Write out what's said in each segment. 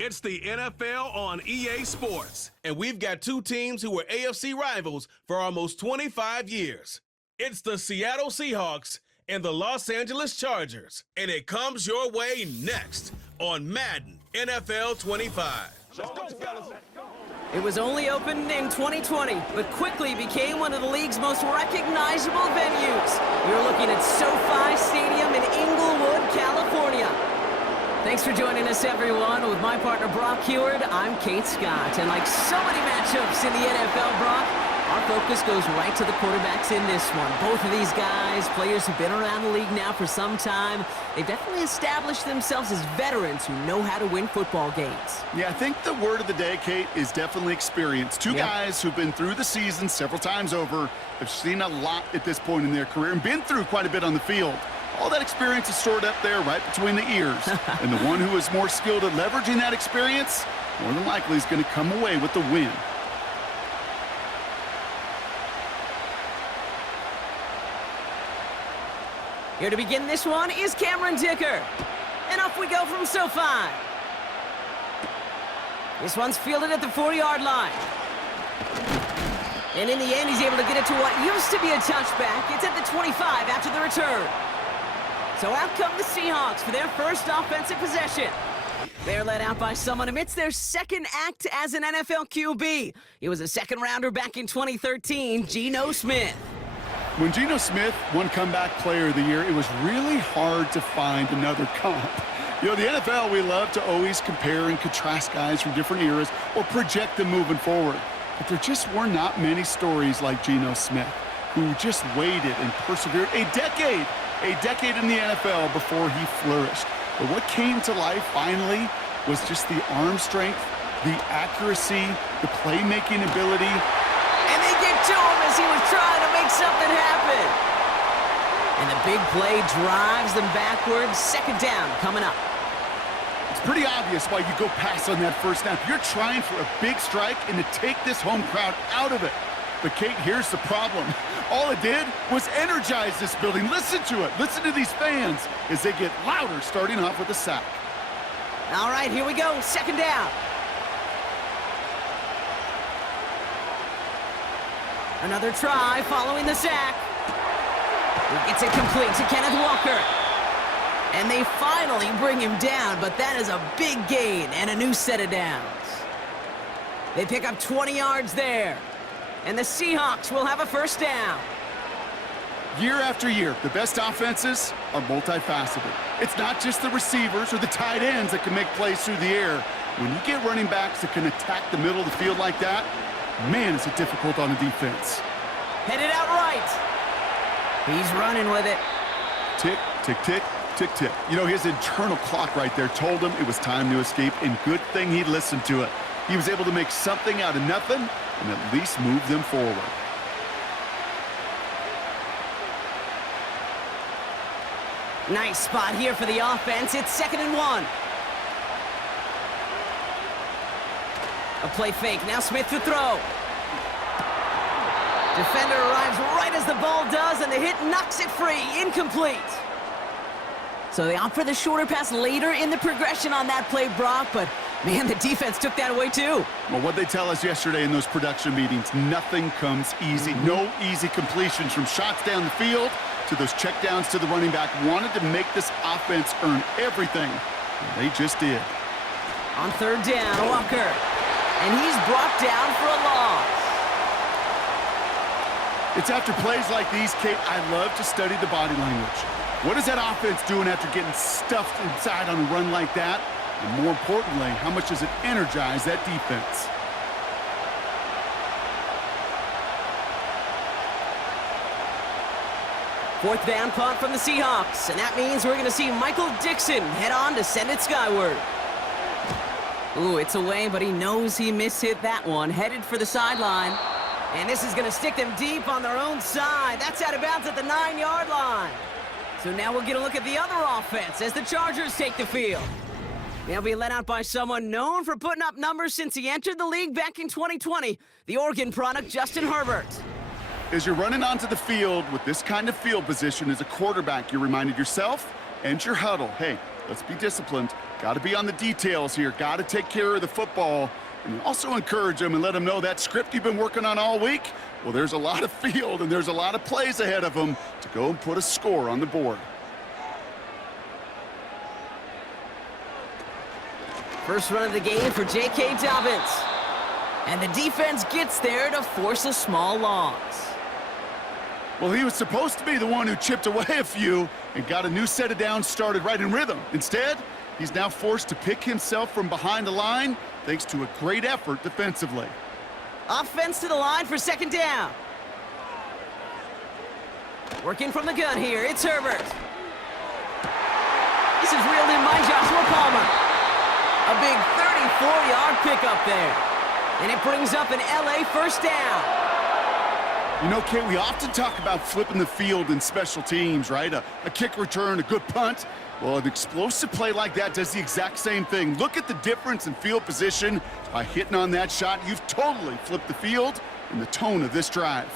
It's the NFL on EA Sports, and we've got two teams who were AFC rivals for almost 25 years. It's the Seattle Seahawks and the Los Angeles Chargers, and it comes your way next on Madden NFL 25. Let's go, fellas. It was only opened in 2020, but quickly became one of the league's most recognizable venues. You're looking at SoFi Stadium in Inglewood, California. Thanks for joining us, everyone. With my partner, Brock Heward, I'm Kate Scott. And like so many matchups in the NFL, Brock, our focus goes right to the quarterbacks in this one. Both of these guys, players who've been around the league now for some time, they've definitely established themselves as veterans who know how to win football games. Yeah, I think the word of the day, Kate, is definitely experience. Two guys who've been through the season several times over, have seen a lot at this point in their career, and been through quite a bit on the field. All that experience is stored up there right between the ears. And the one who is more skilled at leveraging that experience, more than likely is going to come away with the win. Here to begin this one is Cameron Dicker. And off we go from SoFi. This one's fielded at the 40-yard line. And in the end, he's able to get it to what used to be a touchback. It's at the 25 after the return. So out come the Seahawks for their first offensive possession. They're led out by someone amidst their second act as an NFL QB. He was a second-rounder back in 2013, Geno Smith. When Geno Smith won Comeback Player of the Year, it was really hard to find another comp. You know, the NFL, we love to always compare and contrast guys from different eras or project them moving forward. But there just were not many stories like Geno Smith, who just waited and persevered a decade in the NFL before he flourished. But what came to life finally was just the arm strength, the accuracy, the playmaking ability. And they get to him as he was trying to make something happen. And the big play drives them backwards. Second down coming up. It's pretty obvious why you go pass on that first snap. You're trying for a big strike and to take this home crowd out of it. But, Kate, here's the problem. All it did was energize this building. Listen to it. Listen to these fans as they get louder, starting off with a sack. All right, here we go. Second down. Another try following the sack. He gets it complete to Kenneth Walker. And they finally bring him down, but that is a big gain and a new set of downs. They pick up 20 yards there. And the Seahawks will have a first down. Year after year, the best offenses are multifaceted. It's not just the receivers or the tight ends that can make plays through the air. When you get running backs that can attack the middle of the field like that, man, is it difficult on the defense. Headed out right. He's running with it. Tick, tick, tick, tick, tick. You know, his internal clock right there told him it was time to escape, and good thing he listened to it. He was able to make something out of nothing and at least move them forward. Nice spot here for the offense. It's 2nd and 1. A play fake. Now Smith to throw. Defender arrives right as the ball does, and the hit knocks it free. Incomplete. So they opt for the shorter pass later in the progression on that play, Brock, but man, the defense took that away too. Well, what they tell us yesterday in those production meetings, nothing comes easy. No easy completions from shots down the field to those checkdowns to the running back. Wanted to make this offense earn everything, and they just did. On 3rd down, Walker. And he's brought down for a loss. It's after plays like these, Kate, I love to study the body language. What is that offense doing after getting stuffed inside on a run like that? And more importantly, how much does it energize that defense? Fourth down punt from the Seahawks, and that means we're going to see Michael Dixon head on to send it skyward. Ooh, it's away, but he knows he mishit that one. Headed for the sideline. And this is going to stick them deep on their own side. That's out of bounds at the 9-yard line. So now we'll get a look at the other offense as the Chargers take the field. They'll be led out by someone known for putting up numbers since he entered the league back in 2020, the Oregon product, Justin Herbert. As you're running onto the field with this kind of field position as a quarterback, you're reminded yourself and your huddle, hey, let's be disciplined. Got to be on the details here. Got to take care of the football. And also encourage them and let them know that script you've been working on all week, well, there's a lot of field and there's a lot of plays ahead of them to go and put a score on the board. First run of the game for J.K. Dobbins. And the defense gets there to force a small loss. Well, he was supposed to be the one who chipped away a few and got a new set of downs started right in rhythm. Instead, he's now forced to pick himself from behind the line thanks to a great effort defensively. Offense to the line for second down. Working from the gun here, it's Herbert. This is reeled in by Joshua Palmer. A big 34-yard pickup there. And it brings up an LA first down. You know, Kate, we often talk about flipping the field in special teams, right? A kick return, a good punt. Well, an explosive play like that does the exact same thing. Look at the difference in field position. By hitting on that shot, you've totally flipped the field and the tone of this drive.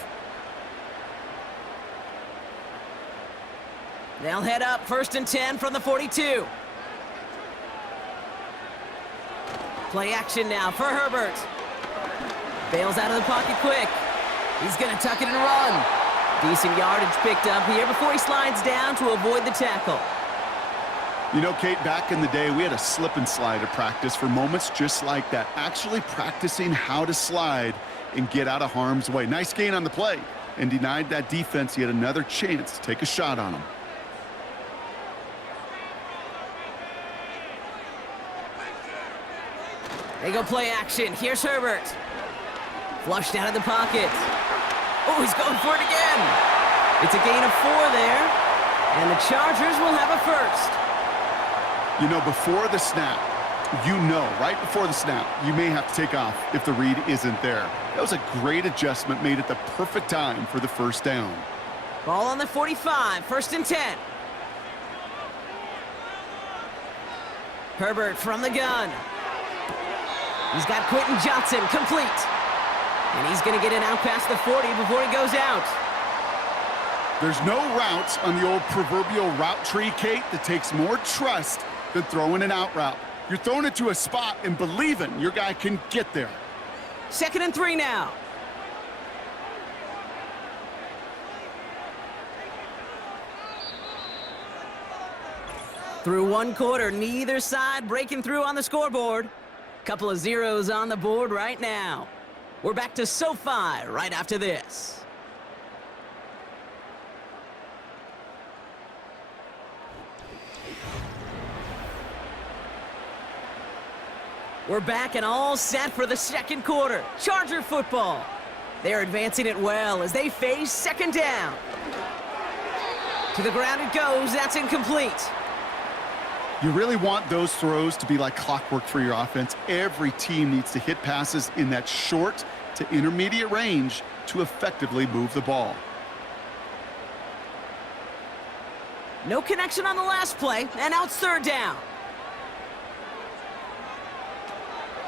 They'll head up first and 10 from the 42. Play action now for Herbert. Bails out of the pocket quick. He's going to tuck it and run. Decent yardage picked up here before he slides down to avoid the tackle. You know, Kate, back in the day, we had a slip and slide at practice for moments just like that. Actually practicing how to slide and get out of harm's way. Nice gain on the play and denied that defense yet another chance to take a shot on him. They go play action. Here's Herbert. Flushed out of the pocket. Oh, he's going for it again. It's a gain of 4 there. And the Chargers will have a first. You know, before the snap, right before the snap, you may have to take off if the read isn't there. That was a great adjustment made at the perfect time for the first down. Ball on the 45, first and 10. Herbert from the gun. He's got Quentin Johnson complete. And he's going to get it out past the 40 before he goes out. There's no routes on the old proverbial route tree, Kate, that takes more trust than throwing an out route. You're throwing it to a spot and believing your guy can get there. Second and 3 now. Through one quarter, neither side breaking through on the scoreboard. Couple of zeros on the board right now. We're back to SoFi right after this. We're back and all set for the second quarter. Charger football. They're advancing it well as they face second down. To the ground it goes. That's incomplete. You really want those throws to be like clockwork for your offense. Every team needs to hit passes in that short to intermediate range to effectively move the ball. No connection on the last play, and now it's third down.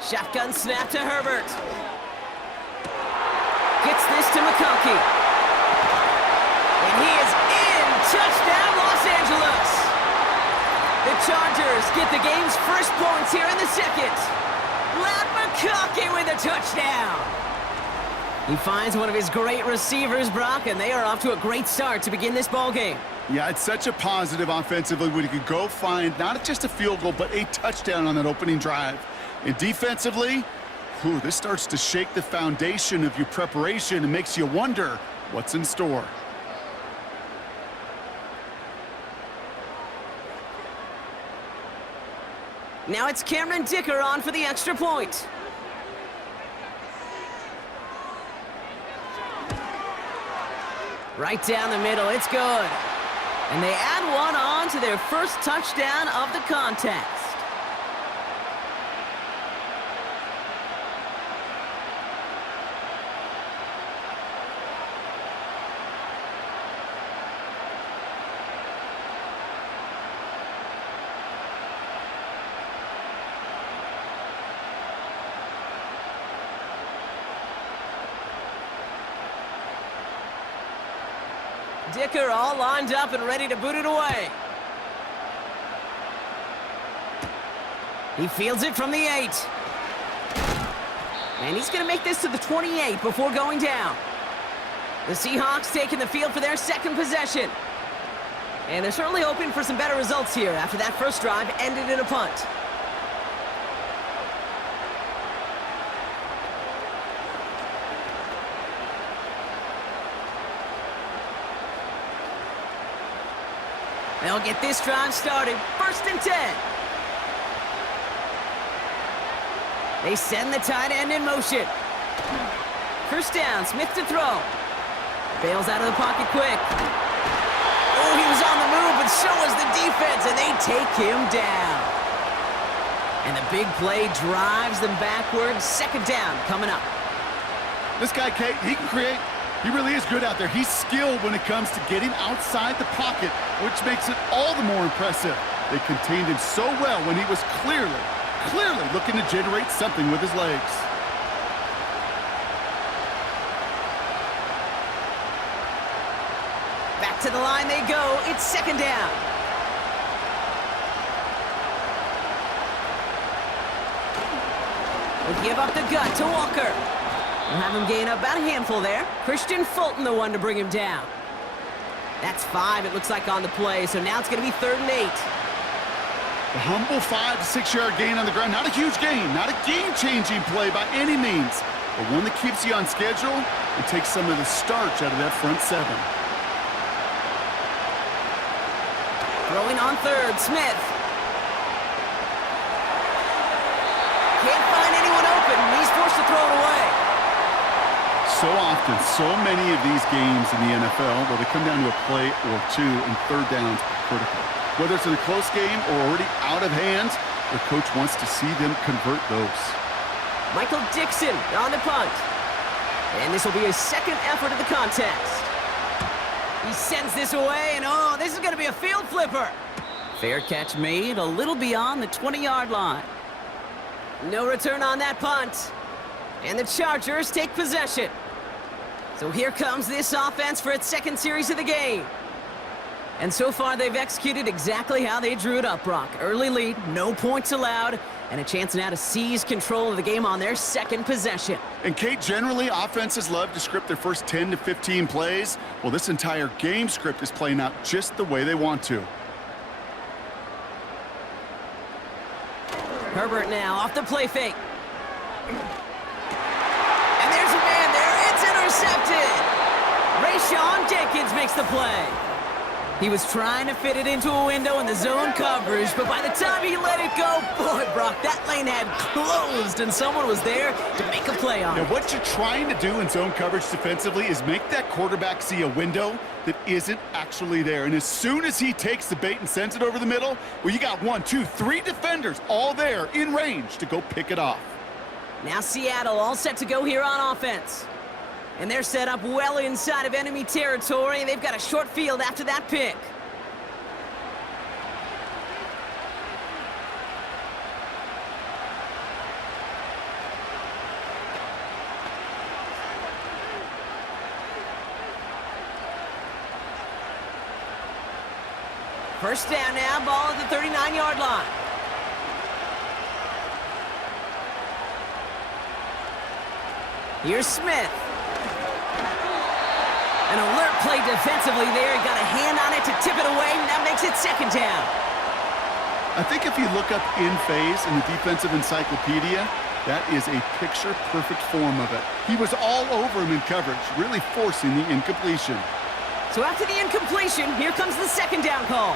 Shotgun snap to Herbert. Gets this to McConkey. And he is in. Touchdown, Los Angeles. The Chargers get the game's first points here in the second. Ladd McConkey with a touchdown. He finds one of his great receivers, Brock, and they are off to a great start to begin this ballgame. Yeah, it's such a positive offensively when you can go find not just a field goal, but a touchdown on that opening drive. And defensively, this starts to shake the foundation of your preparation and makes you wonder what's in store. Now it's Cameron Dicker on for the extra point. Right down the middle, it's good. And they add one on to their first touchdown of the contest. Dicker all lined up and ready to boot it away. He fields it from the 8. And he's going to make this to the 28 before going down. The Seahawks taking the field for their second possession. And they're certainly hoping for some better results here after that first drive ended in a punt. They'll get this drive started. 1st and 10. They send the tight end in motion. 1st down, Smith to throw. Bails out of the pocket quick. Oh, he was on the move, but so was the defense, and they take him down. And the big play drives them backwards. 2nd down coming up. This guy, Kate, he can create. He really is good out there. He's skilled when it comes to getting outside the pocket, which makes it all the more impressive. They contained him so well when he was clearly looking to generate something with his legs. Back to the line they go. It's 2nd down. They give up the gut to Walker. We'll have him gain up about a handful there. Christian Fulton, the one to bring him down. That's 5, it looks like, on the play, so now it's going to be 3rd and 8. A humble 5 to 6 yard gain on the ground. Not a huge gain, not a game-changing play by any means, but one that keeps you on schedule and takes some of the starch out of that front 7. Throwing on 3rd, Smith. Can't find anyone open. He's forced to throw it away. So often, so many of these games in the NFL, where they come down to a play or two and 3rd downs are critical. Whether it's in a close game or already out of hand, the coach wants to see them convert those. Michael Dixon on the punt. And this will be his 2nd effort of the contest. He sends this away, and oh, this is going to be a field flipper. Fair catch made a little beyond the 20-yard line. No return on that punt. And the Chargers take possession. So here comes this offense for its 2nd series of the game. And so far, they've executed exactly how they drew it up, Brock. Early lead, no points allowed, and a chance now to seize control of the game on their 2nd possession. And, Kate, generally, offenses love to script their first 10 to 15 plays. Well, this entire game script is playing out just the way they want to. Herbert now off the play fake. And there's a man there. It's intercepted. Rayshon Jenkins makes the play. He was trying to fit it into a window in the zone coverage, but by the time he let it go, boy, Brock, that lane had closed, and someone was there to make a play on it. Now, what you're trying to do in zone coverage defensively is make that quarterback see a window that isn't actually there. And as soon as he takes the bait and sends it over the middle, well, you got 1, 2, 3 defenders all there in range to go pick it off. Now Seattle all set to go here on offense. And they're set up well inside of enemy territory. They've got a short field after that pick. First down now, ball at the 39-yard line. Here's Smith. An alert play defensively there. He got a hand on it to tip it away, and that makes it 2nd down. I think if you look up in phase in the defensive encyclopedia, that is a picture-perfect form of it. He was all over him in coverage, really forcing the incompletion. So after the incompletion, here comes the 2nd down call.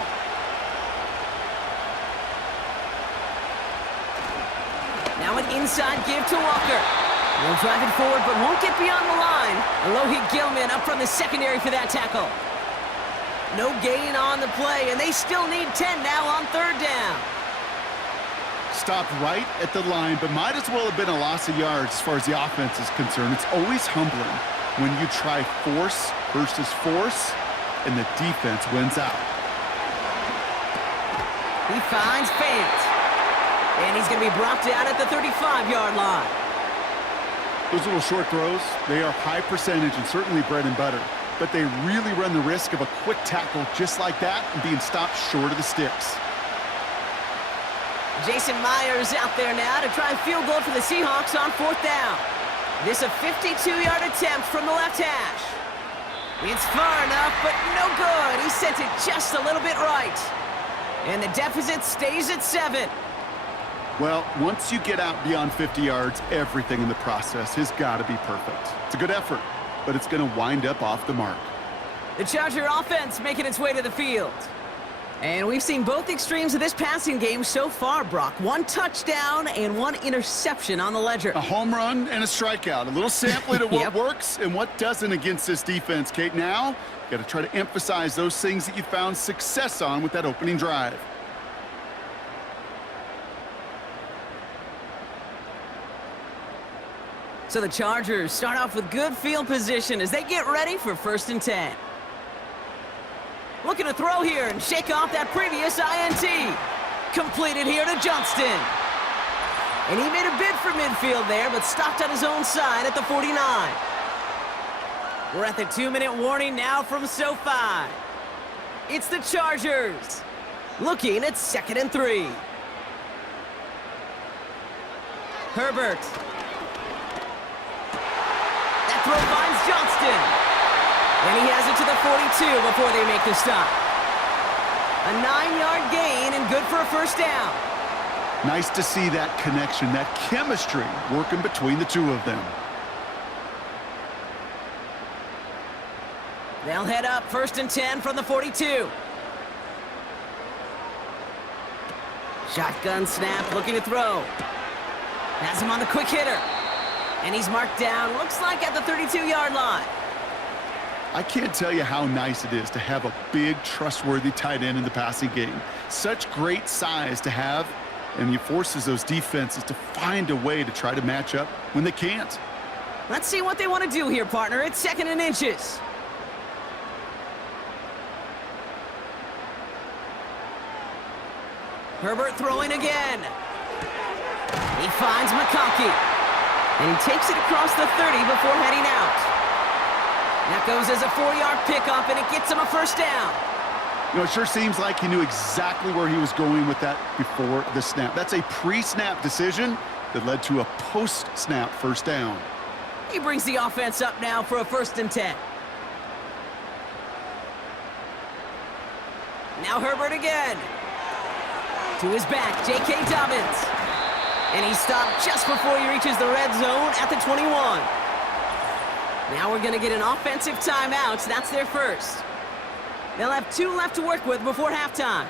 Now an inside give to Walker. They'll drive it forward, but won't get beyond the line. Alohi Gilman up from the secondary for that tackle. No gain on the play, and they still need 10 now on 3rd down. Stopped right at the line, but might as well have been a loss of yards as far as the offense is concerned. It's always humbling when you try force versus force, and the defense wins out. He finds Fant. And he's going to be brought down at the 35-yard line. Those little short throws, they are high percentage and certainly bread and butter, but they really run the risk of a quick tackle just like that and being stopped short of the sticks. Jason Myers out there now to try and field goal for the Seahawks on 4th down. This a 52-yard attempt from the left hash. It's far enough, but no good. He sent it just a little bit right. And the deficit stays at 7. Well, once you get out beyond 50 yards, everything in the process has got to be perfect. It's a good effort, but it's going to wind up off the mark. The Charger offense making its way to the field. And we've seen both extremes of this passing game so far, Brock. 1 touchdown and 1 interception on the ledger. A home run and a strikeout. A little sampling of what works and what doesn't against this defense, Kate. Now, you got to try to emphasize those things that you found success on with that opening drive. So the Chargers start off with good field position as they get ready for 1st and 10. Looking to throw here and shake off that previous INT. Completed here to Johnston. And he made a bid for midfield there, but stopped on his own side at the 49. We're at the 2-minute warning now from SoFi. It's the Chargers. Looking at 2nd and 3. Herbert. That throw finds Johnston. And he has it to the 42 before they make the stop. A 9-yard gain and good for a 1st down. Nice to see that connection, that chemistry working between the two of them. They'll head up 1st and 10 from the 42. Shotgun snap, looking to throw. Has him on the quick hitter. And he's marked down, looks like at the 32-yard line. I can't tell you how nice it is to have a big, trustworthy tight end in the passing game. Such great size to have, and he forces those defenses to find a way to try to match up when they can't. Let's see what they want to do here, partner. It's 2nd and inches. Herbert throwing again. He finds McConkey. And he takes it across the 30 before heading out. That goes as a 4-yard pickup, and it gets him a 1st down. You know, it sure seems like he knew exactly where he was going with that before the snap. That's a pre-snap decision that led to a post-snap 1st down. He brings the offense up now for a 1st and 10. Now Herbert again. To his back, J.K. Dobbins. And he stopped just before he reaches the red zone at the 21. Now we're going to get an offensive timeout. So that's their first. They'll have 2 left to work with before halftime.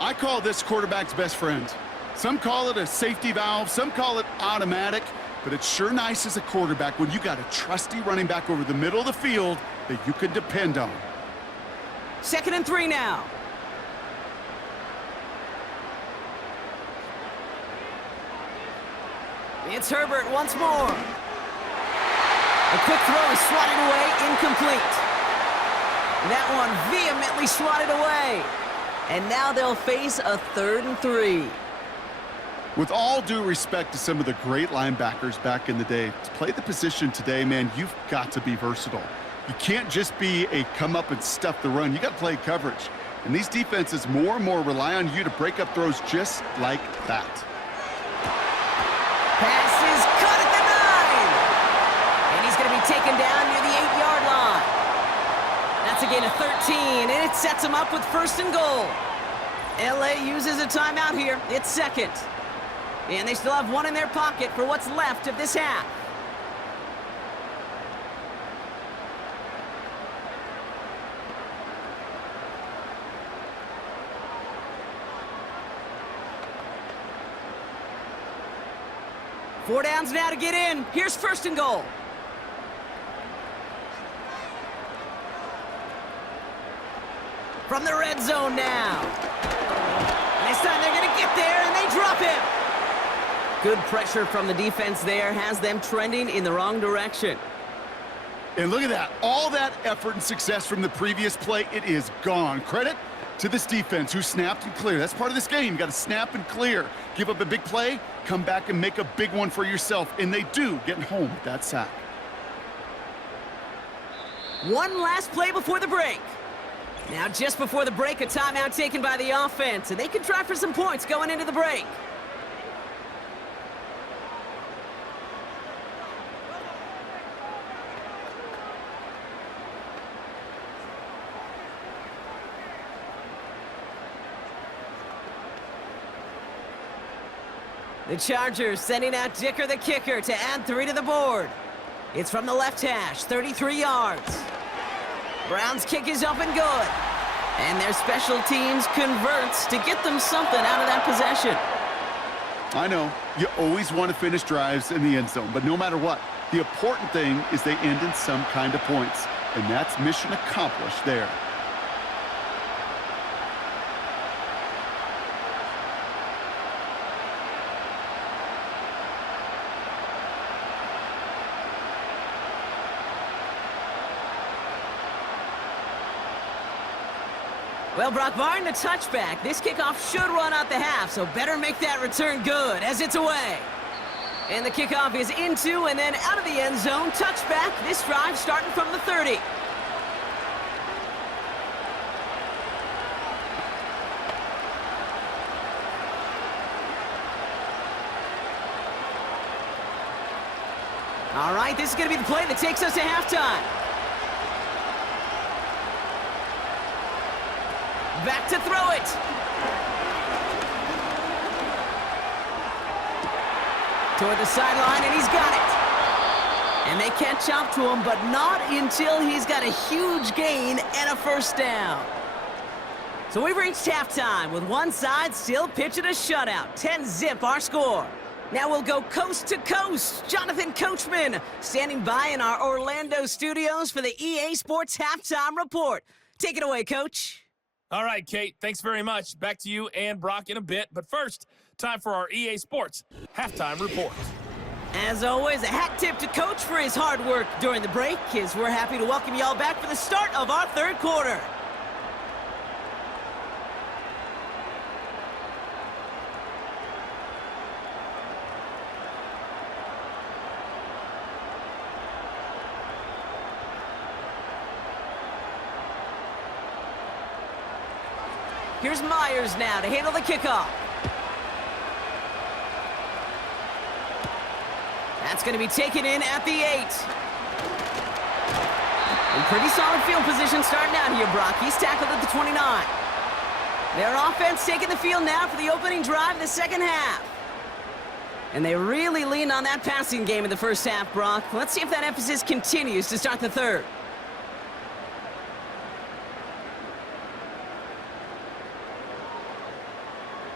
I call this quarterback's best friend. Some call it a safety valve, some call it automatic, but it's sure nice as a quarterback when you got a trusty running back over the middle of the field that you can depend on. 2nd and 3 now. It's Herbert once more. A quick throw is swatted away, incomplete. That one vehemently swatted away. And now they'll face a 3rd and 3. With all due respect to some of the great linebackers back in the day, to play the position today, man, you've got to be versatile. You can't just be a come up and stuff the run. You got to play coverage. And these defenses more and more rely on you to break up throws just like that. Pass is cut at the 9. And he's going to be taken down near the 8-yard line. That's a gain of 13, and it sets him up with 1st and goal. LA uses a timeout here. It's 2nd. And they still have 1 in their pocket for what's left of this half. Four downs now to get in. Here's 1st and goal. From the red zone now. And this time they're going to get there, and they drop him. Good pressure from the defense there has them trending in the wrong direction. And look at that. All that effort and success from the previous play, it is gone. Credit to this defense who snapped and cleared. That's part of this game. You got to snap and clear. Give up a big play, come back and make a big one for yourself. And they do, getting home with that sack. One last play before the break. Now, just before the break, a timeout taken by the offense, and they can try for some points going into the break. The Chargers sending out Dicker the kicker to add 3 to the board. It's from the left hash, 33 yards. Browns kick is up and good. And their special teams converts to get them something out of that possession. I know, you always want to finish drives in the end zone, but no matter what, the important thing is they end in some kind of points. And that's mission accomplished there. Well, Brock, barring the touchback, this kickoff should run out the half, so better make that return good as it's away. And the kickoff is into and then out of the end zone. Touchback, this drive starting from the 30. All right, this is going to be the play that takes us to halftime. Back to throw it. Toward the sideline, and he's got it. And they catch up to him, but not until he's got a huge gain and a first down. So we've reached halftime with one side still pitching a shutout. 10-zip our score. Now we'll go coast to coast. Jonathan Coachman standing by in our Orlando studios for the EA Sports Halftime Report. Take it away, Coach. All right, Kate, thanks very much. Back to you and Brock in a bit. But first, time for our EA Sports Halftime Report. As always, a hat tip to Coach for his hard work during the break, as we're happy to welcome y'all back for the start of our third quarter. Here's Myers now to handle the kickoff. That's going to be taken in at the 8. In pretty solid field position starting out here, Brock. He's tackled at the 29. Their offense taking the field now for the opening drive in the second half. And they really leaned on that passing game in the first half, Brock. Let's see if that emphasis continues to start the third.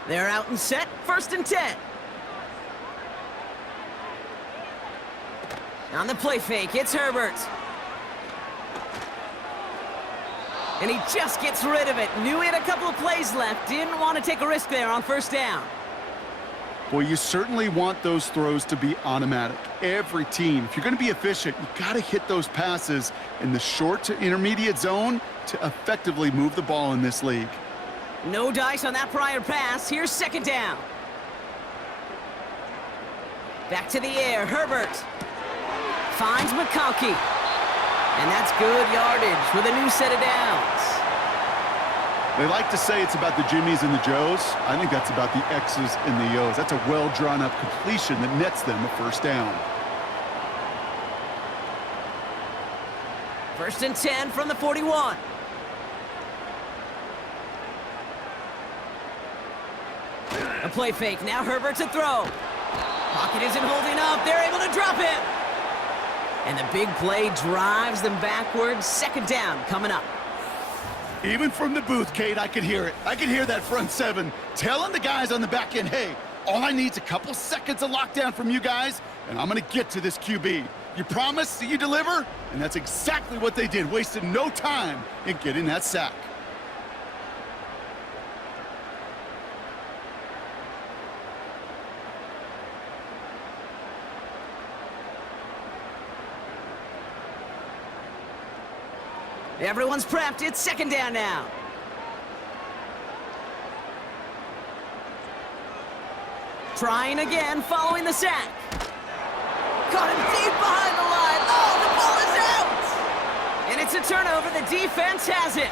They're out and set, 1st and 10. On the play fake, it's Herbert. And he just gets rid of it. Knew he had a couple of plays left. Didn't want to take a risk there on first down. Well, you certainly want those throws to be automatic. Every team, if you're going to be efficient, you got to hit those passes in the short to intermediate zone to effectively move the ball in this league. No dice on that prior pass. Here's second down. Back to the air. Herbert finds McConkey. And that's good yardage with a new set of downs. They like to say it's about the Jimmies and the Joes. I think that's about the X's and the O's. That's a well-drawn-up completion that nets them a first down. 1st and 10 from the 41. A play fake. Now Herbert to throw. Pocket isn't holding up. They're able to drop him. And the big play drives them backwards. Second down coming up. Even from the booth, Kate, I could hear it. I could hear that front seven telling the guys on the back end, hey, all I need is a couple seconds of lockdown from you guys, and I'm going to get to this QB. You promise that you deliver? And that's exactly what they did, wasted no time in getting that sack. Everyone's prepped. It's second down now. Trying again, following the sack. Caught him deep behind the line. Oh, the ball is out! And it's a turnover. The defense has it.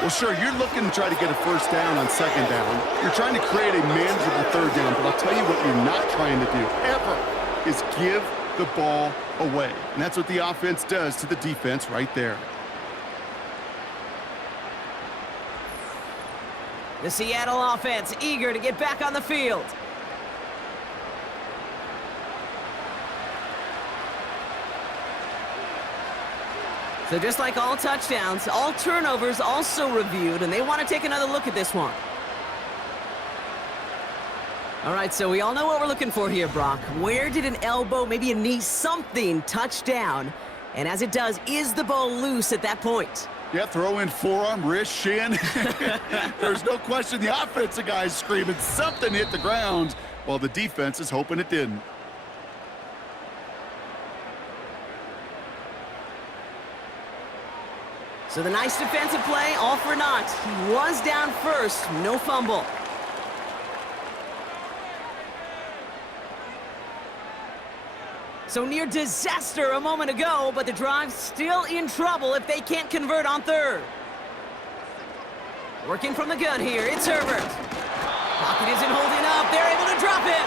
Well, sure, you're looking to try to get a first down on second down. You're trying to create a manageable third down, but I'll tell you what you're not trying to do, ever, is give the ball away. And that's what the offense does to the defense right there. The Seattle offense eager to get back on the field. So just like all touchdowns, all turnovers also reviewed, and they want to take another look at this one. All right, so we all know what we're looking for here, Brock. Where did an elbow, maybe a knee, something touch down? And as it does, is the ball loose at that point? Yeah, throw in forearm, wrist, shin. There's no question the offensive guy's screaming something hit the ground while the defense is hoping it didn't. So the nice defensive play, all for naught. He was down first, no fumble. So near disaster a moment ago, but the drive's still in trouble if they can't convert on third. Working from the gun here, it's Herbert. Pocket isn't holding up, they're able to drop him.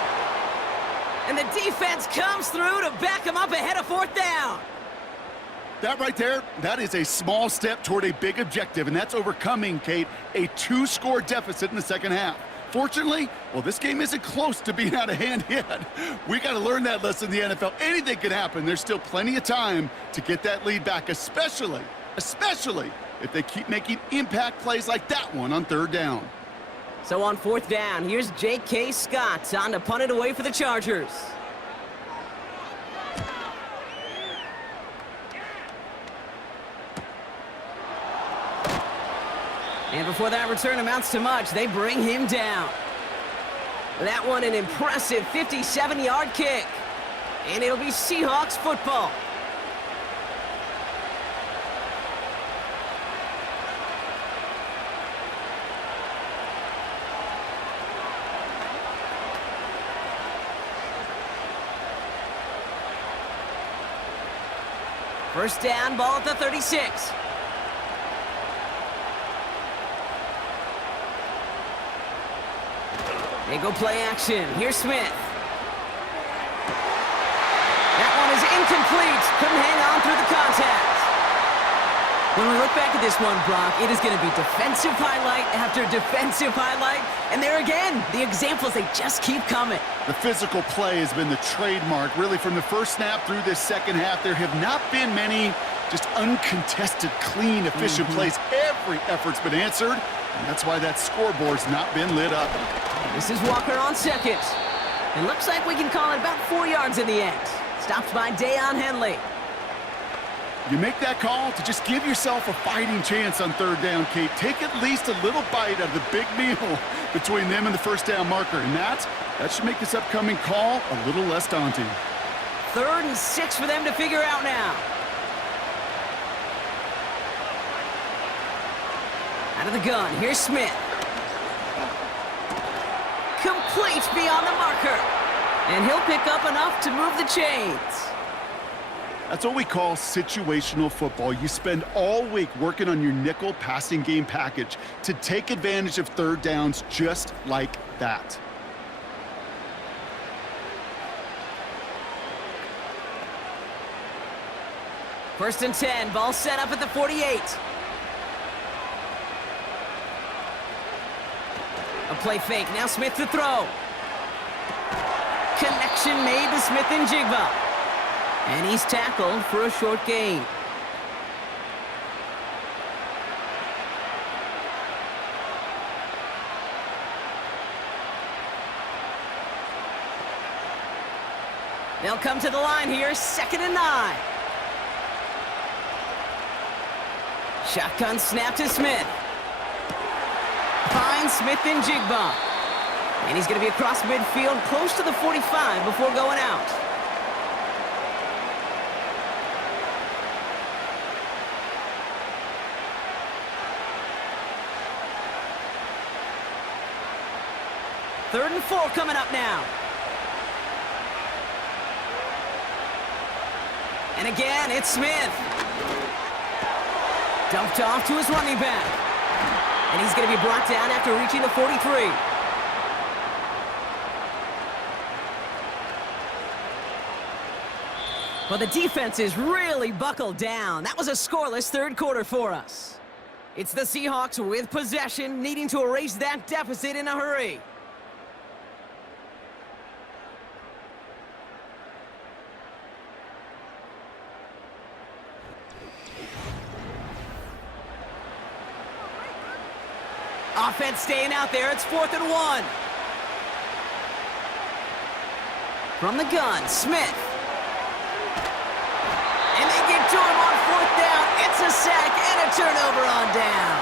And the defense comes through to back him up ahead of fourth down. That right there, that is a small step toward a big objective, and that's overcoming, Kate, a 2-score deficit in the second half. Fortunately, well, this game isn't close to being out of hand yet. We got to learn that lesson in the NFL. Anything can happen. There's still plenty of time to get that lead back, especially if they keep making impact plays like that one on third down. So on fourth down, here's J.K. Scott on to punt it away for the Chargers. And before that return amounts to much, they bring him down. That one an impressive 57-yard kick. And it'll be Seahawks football. First down, ball at the 36. They go play action. Here's Smith. That one is incomplete. Couldn't hang on through the contact. When we look back at this one, Brock, it is going to be defensive highlight after defensive highlight. And there again, the examples, they just keep coming. The physical play has been the trademark. Really, from the first snap through this second half, there have not been many just uncontested, clean, efficient plays. Every effort's been answered, and that's why that scoreboard's not been lit up. This is Walker on second. It looks like we can call it about 4 yards in the end. Stopped by Deion Henley. You make that call to just give yourself a fighting chance on third down, Kate. Take at least a little bite out of the big meal between them and the first down marker. And that should make this upcoming call a little less daunting. 3rd and 6 for them to figure out now. Out of the gun, here's Smith. Complete beyond the marker. And he'll pick up enough to move the chains. That's what we call situational football. You spend all week working on your nickel passing game package to take advantage of third downs just like that. First and 10, ball set up at the 48. A play fake, now Smith to throw. Connection made to Smith and Jigba. And he's tackled for a short gain. They'll come to the line here, 2nd and 9. Shotgun snap to Smith. Finds Smith and Jigba. And he's going to be across midfield, close to the 45 before going out. Third and 4 coming up now. And again, it's Smith. Dumped off to his running back. And he's going to be brought down after reaching the 43. Well, the defense is really buckled down. That was a scoreless third quarter for us. It's the Seahawks with possession, needing to erase that deficit in a hurry. Offense staying out there. It's 4th and 1. From the gun, Smith. And they get to him on 4th down. It's a sack and a turnover on down.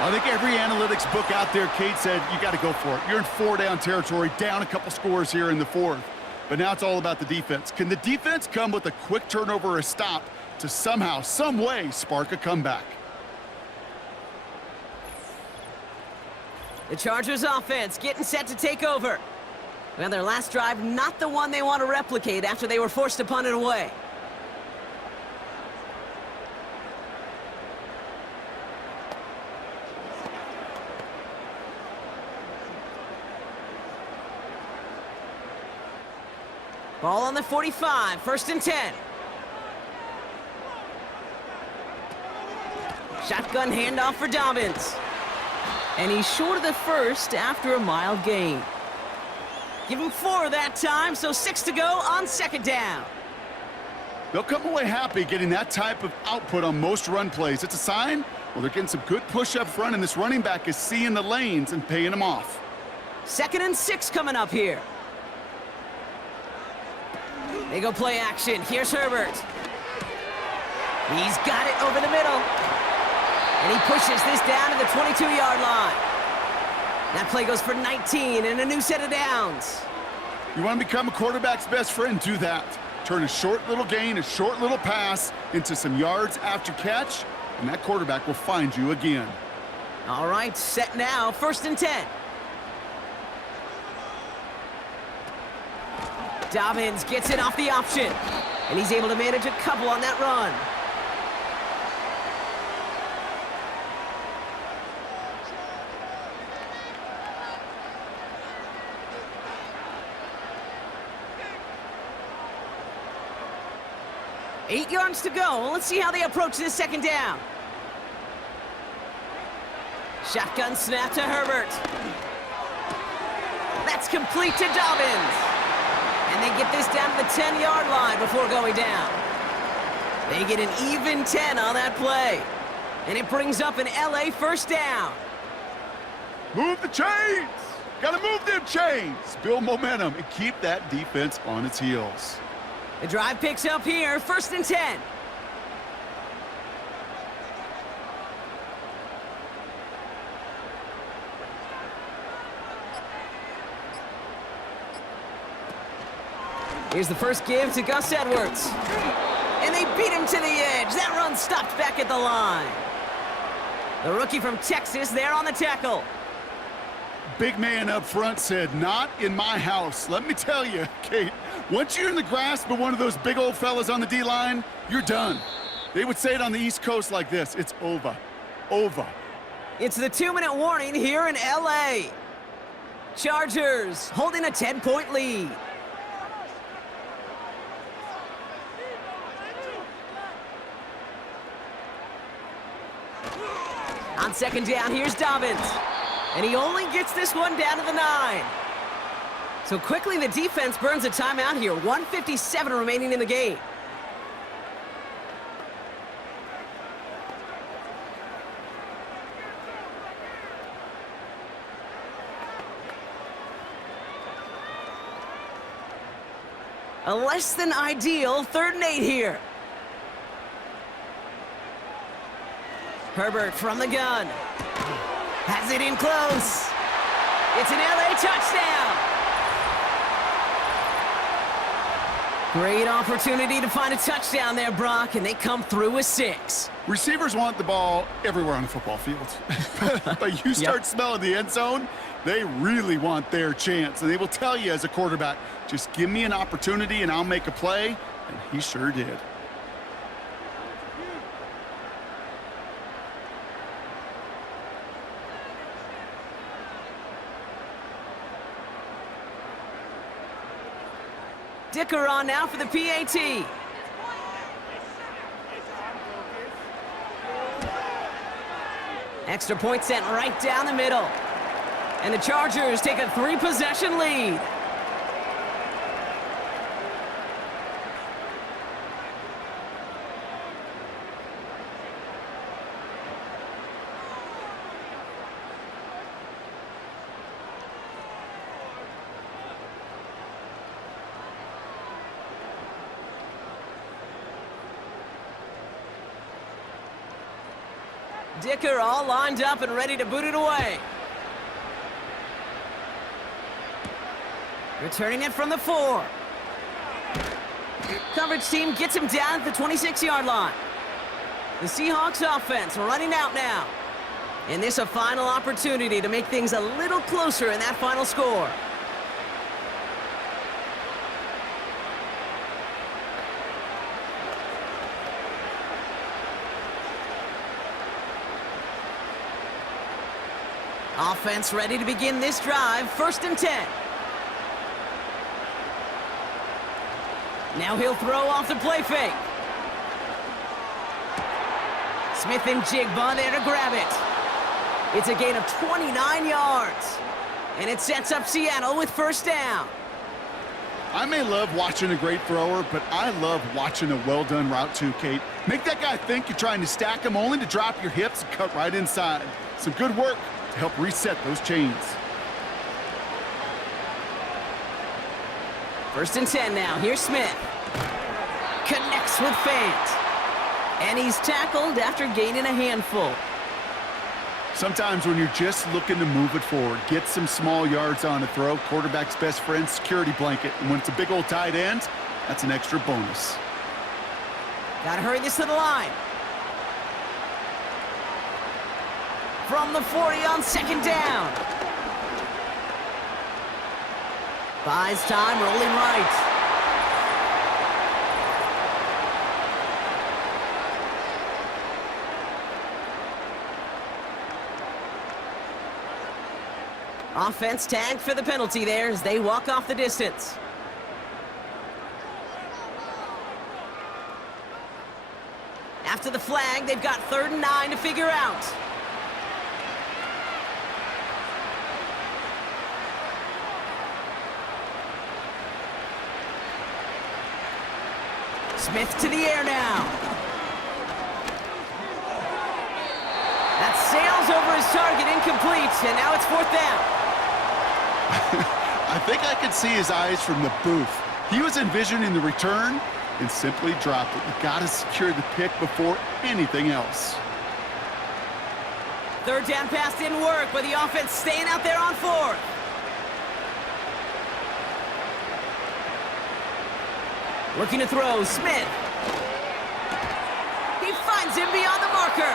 I think every analytics book out there, Kate, said you got to go for it. You're in 4-down territory, down a couple scores here in the 4th. But now it's all about the defense. Can the defense come with a quick turnover or a stop to somehow, some way, spark a comeback? The Chargers offense getting set to take over. Well, their last drive, not the one they want to replicate after they were forced to punt it away. Ball on the 45, 1st and 10. Shotgun handoff for Dobbins. And he's short of the first after a mild gain. Give him 4 that time, so 6 to go on 2nd down. They'll come away happy getting that type of output on most run plays. It's a sign, well, they're getting some good push up front, and this running back is seeing the lanes and paying them off. 2nd and 6 coming up here. They go play action. Here's Herbert. He's got it over the middle. And he pushes this down to the 22-yard line. That play goes for 19 and a new set of downs. You want to become a quarterback's best friend, do that. Turn a short little gain, a short little pass into some yards after catch, and that quarterback will find you again. All right, set now, 1st and 10. Dobbins gets it off the option, and he's able to manage a couple on that run. Eight yards to go. Let's see how they approach this 2nd down. Shotgun snap to Herbert. That's complete to Dobbins. And they get this down to the 10-yard line before going down. They get an even 10 on that play. And it brings up an LA 1st down. Move the chains. Got to move them chains. Build momentum and keep that defense on its heels. The drive picks up here, 1st and 10. Here's the first give to Gus Edwards. And they beat him to the edge. That run stopped back at the line. The rookie from Texas there on the tackle. Big man up front said, not in my house. Let me tell you, Kate, once you're in the grasp of one of those big old fellas on the D-line, you're done. They would say it on the East Coast like this, it's over. Over. It's the 2-minute warning here in LA. Chargers holding a 10-point lead. On 2nd down, here's Dobbins. And he only gets this one down to the 9. So quickly the defense burns a timeout here. 1:57 remaining in the game. A less than ideal 3rd and 8 here. Herbert from the gun. Has it in close. It's an LA touchdown. Great opportunity to find a touchdown there, Brock, and they come through with 6. Receivers want the ball everywhere on the football field. But you start smelling the end zone, they really want their chance. And they will tell you as a quarterback, just give me an opportunity and I'll make a play. And he sure did. Dicker on now for the PAT. Extra point sent right down the middle. And the Chargers take a 3-possession lead. Dicker all lined up and ready to boot it away. Returning it from the 4. Coverage team gets him down at the 26-yard line. The Seahawks offense running out now. And this a final opportunity to make things a little closer in that final score. Offense ready to begin this drive, 1st and 10. Now he'll throw off the play fake. Smith and Jigba there to grab it. It's a gain of 29 yards. And it sets up Seattle with 1st down. I may love watching a great thrower, but I love watching a well-done route too, Kate. Make that guy think you're trying to stack him only to drop your hips and cut right inside. Some good work to help reset those chains. 1st and 10 now. Here's Smith. Connects with Fant. And he's tackled after gaining a handful. Sometimes when you're just looking to move it forward, get some small yards on a throw, quarterback's best friend, security blanket. And when it's a big old tight end, that's an extra bonus. Gotta hurry this to the line. From the 40 on 2nd down. Buys time, rolling right. Offense tagged for the penalty there as they walk off the distance. After the flag, they've got 3rd and 9 to figure out. Smith to the air now. That sails over his target, incomplete, and now it's 4th down. I think I could see his eyes from the booth. He was envisioning the return and simply dropped it. You got to secure the pick before anything else. 3rd down pass didn't work, but the offense staying out there on 4th. Looking to throw, Smith. He finds him beyond the marker.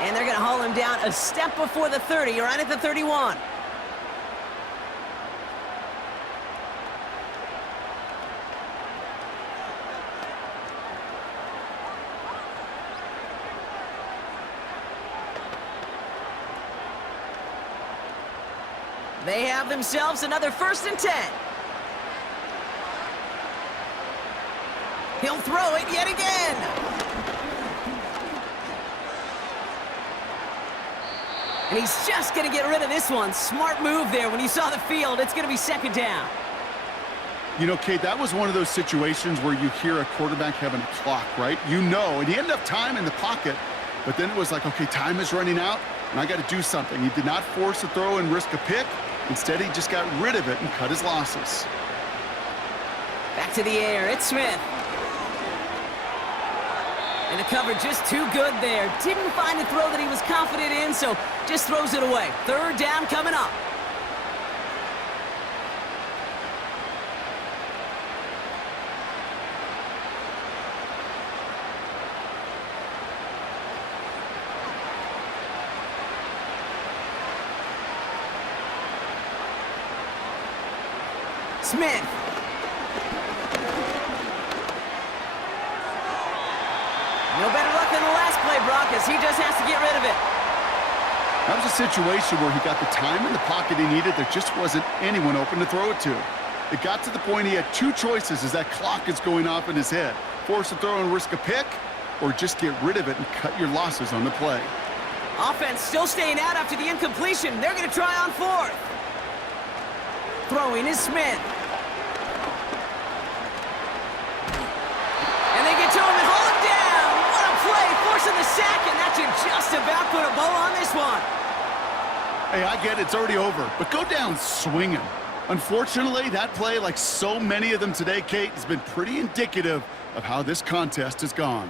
And they're going to haul him down a step before the 30, right at the 31. They have themselves another 1st and 10. He'll throw it yet again. And he's just going to get rid of this one. Smart move there. When you saw the field, it's going to be 2nd down. You know, Kate, that was one of those situations where you hear a quarterback having a clock, right? You know, and he ended up time in the pocket, but then it was like, okay, time is running out, and I got to do something. He did not force a throw and risk a pick. Instead, he just got rid of it and cut his losses. Back to the air. It's Smith. And the cover just too good there. Didn't find a throw that he was confident in, so just throws it away. 3rd down coming up. Smith. No better luck than the last play, Brock, as he just has to get rid of it. That was a situation where he got the time in the pocket he needed. There just wasn't anyone open to throw it to. It got to the point he had two choices as that clock is going off in his head. Force a throw and risk a pick, or just get rid of it and cut your losses on the play. Offense still staying out after the incompletion. They're going to try on fourth. Throwing is Smith. And they get to him and haul him down. What a play, forcing the sack, and that should just about put a bow on this one. Hey, I get it, it's already over, but go down swinging. Unfortunately, that play, like so many of them today, Kate, has been pretty indicative of how this contest has gone.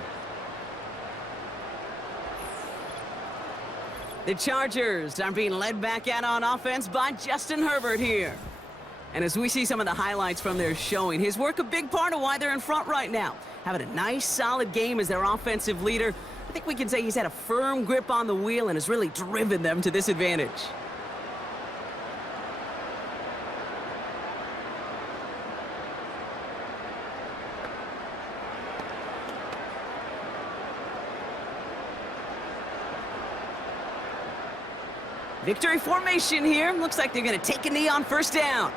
The Chargers are being led back out on offense by Justin Herbert here. And as we see some of the highlights from their showing, his work a big part of why they're in front right now. Having a nice, solid game as their offensive leader. I think we can say he's had a firm grip on the wheel and has really driven them to this advantage. Victory formation here. Looks like they're going to take a knee on first down.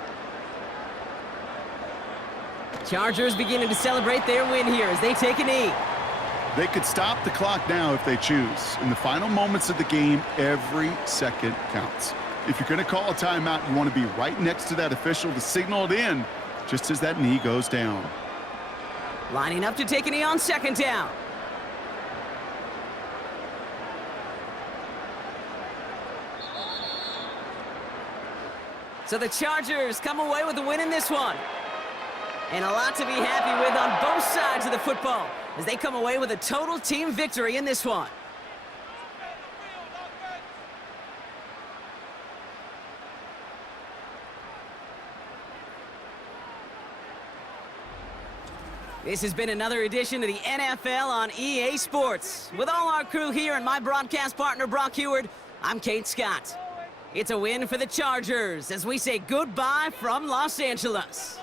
Chargers beginning to celebrate their win here as they take a knee. They could stop the clock now if they choose. In the final moments of the game, every second counts. If you're going to call a timeout, you want to be right next to that official to signal it in just as that knee goes down. Lining up to take a knee on second down. So the Chargers come away with a win in this one. And a lot to be happy with on both sides of the football as they come away with a total team victory in this one. This has been another edition of the NFL on EA Sports. With all our crew here and my broadcast partner, Brock Heward, I'm Kate Scott. It's a win for the Chargers as we say goodbye from Los Angeles.